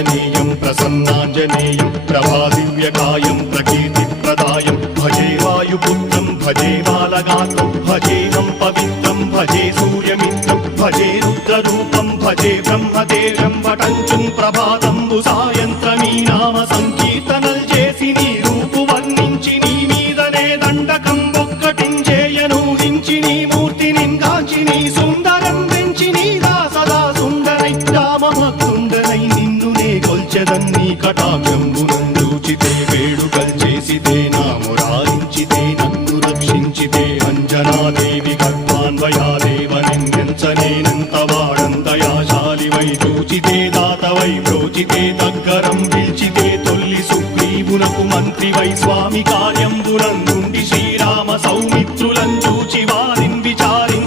ఆంజనేయం ప్రసన్నాంజనేయం ప్రభాదివ్యకాయం ప్రకీర్తిప్రదాయం భజే వాయుపుత్రం భజే బాలగాత్రం భజేహం పవిత్రం భజే సూర్యమిత్రం భజే రుద్రరూపం భజే బ్రహ్మదేవం వటంచుం ప్రభాతంబు సాయంత్రమీ నామ సంకీర్తనల్ చేసి నీ రూపు వర్ణించి నీ మీదనే దండకం ఒక్కటించేయనూహించి నీ మూర్తిని గాంచి నీ సుందరం పెంచి నీ దాసదా సుందరై రామభక్తుండనై నిన్నునే కొల్చెదన్నీ కటాక్షంబునందూచితే వేడుకల్ చేసితే నా మురారించితే నన్ను రక్షించితే అంజనాదేవి గర్భాన్వయాదేవ నిన్నెంచనేనంతవా